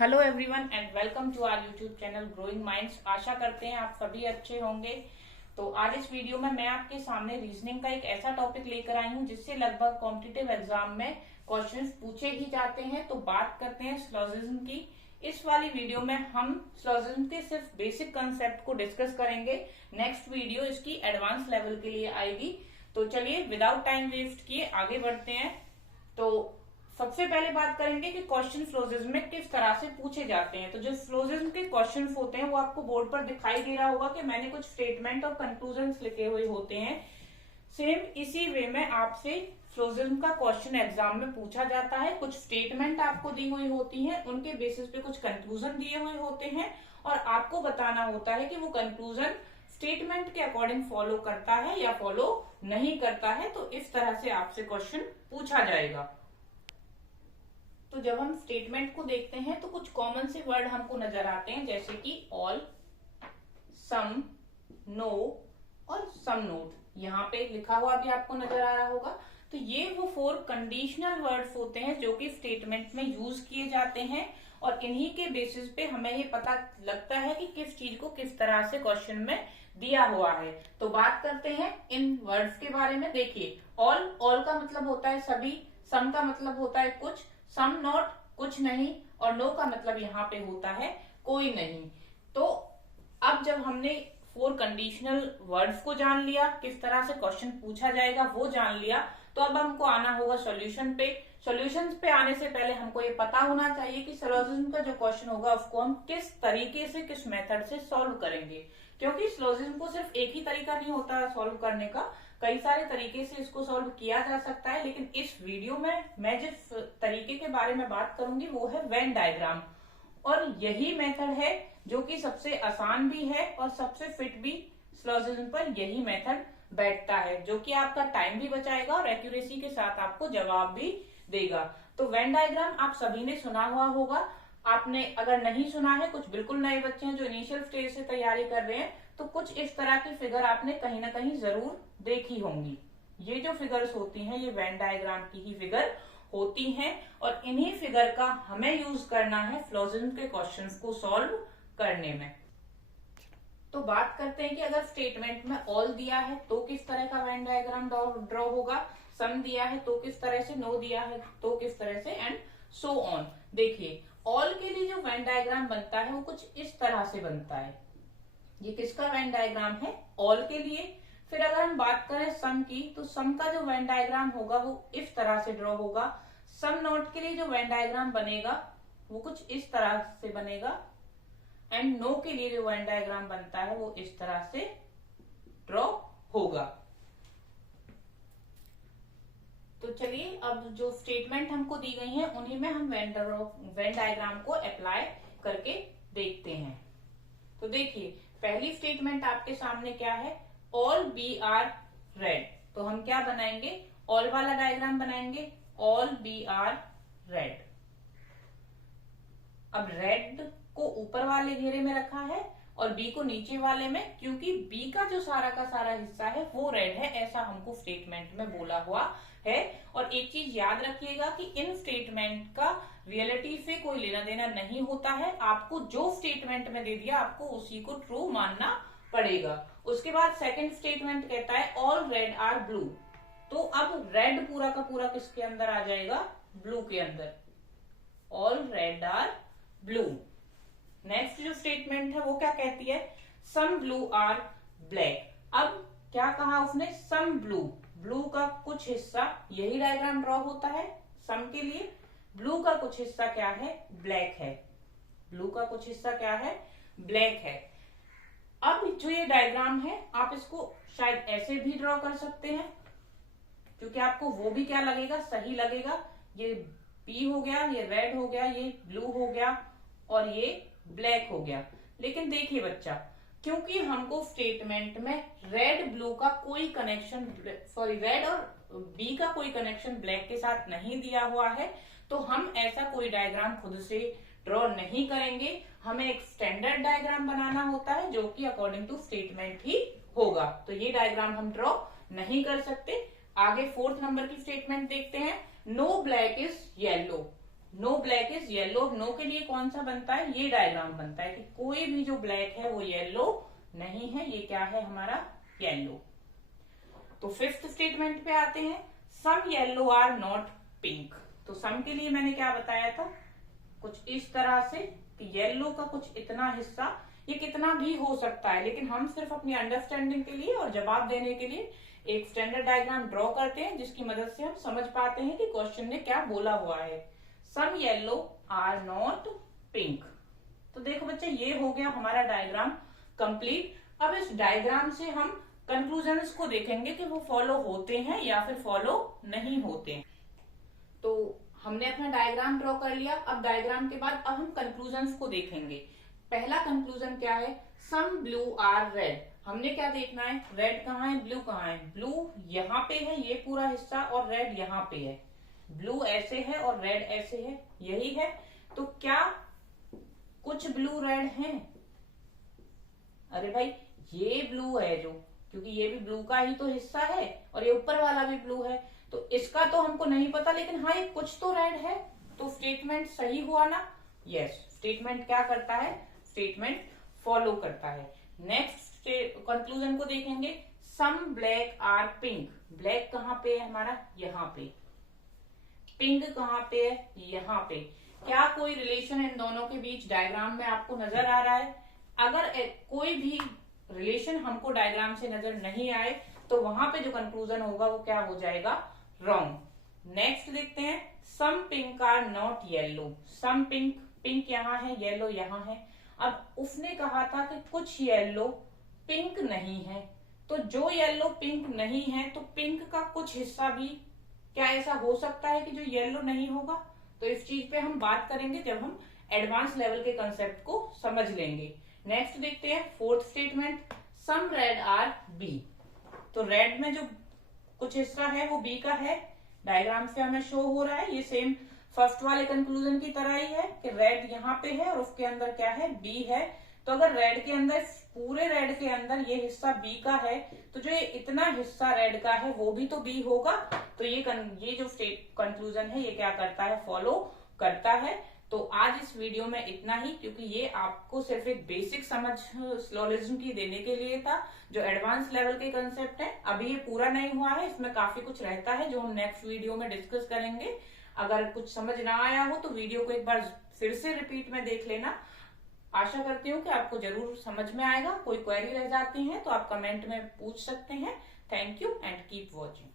Hello everyone and welcome to our YouTube channel growing minds. आशा करते हैं आप सभी अच्छे होंगे। तो आज इस वीडियो में मैं आपके सामने रीजनिंग का एक ऐसा टॉपिक लेकर आई हूं जिससे लगभग कॉम्पिटिटिव एग्जाम में क्वेश्चंस पूछे ही जाते हैं। तो बात करते हैं सिलोजिज्म की। इस वाली वीडियो में हम सिलोजिज्म के सिर्फ बेसिक कंसेप्ट को डिस्कस करेंगे। नेक्स्ट वीडियो इसकी एडवांस लेवल के लिए आएगी। तो चलिए विदाउट टाइम वेस्ट किए आगे बढ़ते हैं। तो सबसे पहले बात करेंगे कि क्वेश्चन सिलोजिज्म में किस तरह से पूछे जाते हैं। तो जो सिलोजिज्म के क्वेश्चंस होते हैं वो आपको बोर्ड पर दिखाई दे रहा होगा कि मैंने कुछ स्टेटमेंट और कंक्लूजन्स लिखे हुए होते हैं। सेम इसी वे में आपसे सिलोजिज्म का क्वेश्चन एग्जाम में पूछा जाता है। कुछ स्टेटमेंट आपको दी हुई होती है, उनके बेसिस पे कुछ कंक्लूजन दिए हुए होते हैं और आपको बताना होता है कि वो कंक्लूजन स्टेटमेंट के अकॉर्डिंग फॉलो करता है या फॉलो नहीं करता है। तो इस तरह से आपसे क्वेश्चन पूछा जाएगा। तो जब हम स्टेटमेंट को देखते हैं तो कुछ कॉमन से वर्ड हमको नजर आते हैं, जैसे कि ऑल, सम, नो और सम नोट। यहाँ पे लिखा हुआ भी आपको नजर आ रहा होगा। तो ये वो 4 कंडीशनल वर्ड्स होते हैं जो कि स्टेटमेंट में यूज किए जाते हैं और इन्हीं के बेसिस पे हमें ये पता लगता है कि किस चीज को किस तरह से क्वेश्चन में दिया हुआ है। तो बात करते हैं इन वर्ड्स के बारे में। देखिए, ऑल का मतलब होता है सभी, सम का मतलब होता है कुछ, सम नॉट कुछ नहीं और नो का मतलब यहाँ पे होता है कोई नहीं। तो अब जब हमने 4 कंडीशनल वर्ड्स को जान लिया, किस तरह से क्वेश्चन पूछा जाएगा वो जान लिया, तो अब हमको आना होगा सॉल्यूशन पे। सॉल्यूशंस पे आने से पहले हमको ये पता होना चाहिए कि सिलोजिज्म का जो क्वेश्चन होगा उसको हम किस तरीके से, किस मेथड से सॉल्व करेंगे। क्योंकि सिलोजिज्म को सिर्फ एक ही तरीका नहीं होता सॉल्व करने का, कई सारे तरीके से इसको सॉल्व किया जा सकता है। लेकिन इस वीडियो में मैं जिस तरीके के बारे में बात करूंगी वो है वेन डायग्राम, और यही मेथड है जो कि सबसे आसान भी है और सबसे फिट भी। सिलोजिज्म पर यही मेथड बैठता है जो कि आपका टाइम भी बचाएगा और एक्यूरेसी के साथ आपको जवाब भी देगा। तो वेन डायग्राम आप सभी ने सुना हुआ होगा। आपने अगर नहीं सुना है, कुछ बिल्कुल नए बच्चे हैं जो इनिशियल स्टेज से तैयारी कर रहे हैं, तो कुछ इस तरह की फिगर आपने कहीं ना कहीं जरूर देखी होंगी। ये जो फिगर्स होती हैं ये वेन डायग्राम की ही फिगर होती हैं और इन्हीं फिगर का हमें यूज करना है सिलोजिज्म के क्वेश्चंस को सॉल्व करने में। तो बात करते हैं कि अगर स्टेटमेंट में ऑल दिया है तो किस तरह का वेन डायग्राम ड्रॉ होगा, सम दिया है तो किस तरह से, नो दिया है तो किस तरह से, एंड सो ऑन। देखिए, ऑल के लिए जो वेन डायग्राम बनता है वो कुछ इस तरह से बनता है। ये किसका वेन डायग्राम है? ऑल के लिए। फिर अगर हम बात करें सम की, तो सम का जो वेन डायग्राम होगा वो इस तरह से ड्रॉ होगा। सम नोट के लिए जो वेन डायग्राम बनेगा वो कुछ इस तरह से बनेगा एंड नो के लिए जो वेन डायग्राम बनता है वो इस तरह से ड्रॉ होगा। तो चलिए अब जो स्टेटमेंट हमको दी गई है उन्हीं में हम वेन डायग्राम को अप्लाई करके देखते हैं। तो देखिए, पहली स्टेटमेंट आपके सामने क्या है? All B are red. तो हम क्या बनाएंगे? ऑल वाला डायग्राम बनाएंगे, ऑल बी आर रेड। अब रेड को ऊपर वाले घेरे में रखा है और बी को नीचे वाले में, क्योंकि बी का जो सारा का सारा हिस्सा है वो रेड है, ऐसा हमको स्टेटमेंट में बोला हुआ है। और एक चीज याद रखिएगा कि इन स्टेटमेंट का रियलिटी से कोई लेना देना नहीं होता है। आपको जो स्टेटमेंट में दे दिया आपको उसी को ट्रू मानना पड़ेगा। उसके बाद सेकंड स्टेटमेंट कहता है ऑल रेड आर ब्लू। तो अब रेड पूरा का पूरा किसके अंदर आ जाएगा? ब्लू के अंदर। All red are blue. Next जो स्टेटमेंट है वो क्या कहती है? Some blue are black. अब क्या कहा उसने? सम ब्लू, ब्लू का कुछ हिस्सा, यही डायग्राम ड्रॉ होता है सम के लिए। ब्लू का कुछ हिस्सा क्या है? ब्लैक है। ब्लू का कुछ हिस्सा क्या है? ब्लैक है। अब जो ये डायग्राम है आप इसको शायद ऐसे भी ड्रॉ कर सकते हैं, क्योंकि आपको वो भी क्या लगेगा? सही लगेगा। ये बी हो गया, ये रेड हो गया, ये ब्लू हो गया और ये ब्लैक हो गया। लेकिन देखिए बच्चा, क्योंकि हमको स्टेटमेंट में रेड ब्लू का कोई कनेक्शन, सॉरी रेड और बी का कोई कनेक्शन ब्लैक के साथ नहीं दिया हुआ है, तो हम ऐसा कोई डायग्राम खुद से ड्रॉ नहीं करेंगे। हमें एक स्टैंडर्ड डायग्राम बनाना होता है जो कि अकॉर्डिंग टू स्टेटमेंट ही होगा। तो ये डायग्राम हम ड्रॉ नहीं कर सकते। आगे 4th नंबर की स्टेटमेंट देखते हैं। No black is yellow. No black is yellow. No के लिए कौन सा बनता है, ये डायग्राम बनता है कि कोई भी जो ब्लैक है वो येलो नहीं है, ये क्या है हमारा येलो। तो फिफ्थ स्टेटमेंट पे आते हैं, सम येलो आर नॉट पिंक। तो सम के लिए मैंने क्या बताया था, कुछ इस तरह से कि येलो का कुछ इतना हिस्सा, ये कितना भी हो सकता है, लेकिन हम सिर्फ अपनी अंडरस्टैंडिंग के लिए और जवाब देने के लिए एक स्टैंडर्ड डायग्राम ड्रॉ करते हैं, जिसकी मदद से हम समझ पाते हैं कि क्वेश्चन ने क्या बोला हुआ है। सम येलो आर नॉट पिंक। तो देखो बच्चे, ये हो गया हमारा डायग्राम कंप्लीट। अब इस डायग्राम से हम कंक्लूजन्स को देखेंगे कि वो फॉलो होते हैं या फिर फॉलो नहीं होते हैं। तो हमने अपना डायग्राम ड्रॉ कर लिया। अब डायग्राम के बाद अब हम कंक्लूजन्स को देखेंगे। पहला कंक्लूजन क्या है, सम ब्लू आर रेड। हमने क्या देखना है, रेड कहाँ है, ब्लू कहाँ है। ब्लू यहाँ पे है ये पूरा हिस्सा और रेड यहाँ पे है। ब्लू ऐसे है और रेड ऐसे है, यही है। तो क्या कुछ ब्लू रेड हैं? अरे भाई, ये ब्लू है जो, क्योंकि ये भी ब्लू का ही तो हिस्सा है और ये ऊपर वाला भी ब्लू है, तो इसका तो हमको नहीं पता, लेकिन हाँ ये कुछ तो रेड है। तो स्टेटमेंट सही हुआ ना। यस, स्टेटमेंट क्या करता है, स्टेटमेंट फॉलो करता है। नेक्स्ट कंक्लूजन को देखेंगे, some black are pink. Black कहाँ पे है हमारा, यहाँ पे। पिंक कहाँ पे है, यहाँ पे। क्या कोई रिलेशन इन दोनों के बीच डायग्राम में आपको नजर आ रहा है? अगर कोई भी रिलेशन हमको डायग्राम से नजर नहीं आए तो वहां पे जो कंक्लूजन होगा वो क्या हो जाएगा, रॉन्ग। नेक्स्ट देखते हैं, some pink are not yellow. Some pink, pink यहाँ है, येलो यहाँ है। अब उसने कहा था कि कुछ येलो पिंक नहीं है, तो जो येलो पिंक नहीं है तो पिंक का कुछ हिस्सा भी क्या ऐसा हो सकता है कि जो येलो नहीं होगा? तो इस चीज पे हम बात करेंगे जब हम एडवांस लेवल के कंसेप्ट को समझ लेंगे। नेक्स्ट देखते हैं fourth statement, some red are B. तो रेड में जो कुछ हिस्सा है वो बी का है, डायग्राम से हमें शो हो रहा है। ये सेम फर्स्ट वाले कंक्लूजन की तरह ही है कि रेड यहाँ पे है और उसके अंदर क्या है, बी है। तो अगर रेड के अंदर, पूरे रेड के अंदर ये हिस्सा बी का है, तो जो ये इतना हिस्सा रेड का है वो भी तो बी होगा। तो ये जो कंक्लूजन है ये क्या करता है, फॉलो करता है। तो आज इस वीडियो में इतना ही, क्योंकि ये आपको सिर्फ एक बेसिक समझ सिलोजिज्म की देने के लिए था। जो एडवांस लेवल के कंसेप्ट है अभी ये पूरा नहीं हुआ है, इसमें काफी कुछ रहता है जो हम नेक्स्ट वीडियो में डिस्कस करेंगे। अगर कुछ समझ ना आया हो तो वीडियो को एक बार फिर से रिपीट में देख लेना। आशा करती हूँ कि आपको जरूर समझ में आएगा। कोई क्वेरी रह जाती है तो आप कमेंट में पूछ सकते हैं। Thank you and keep watching.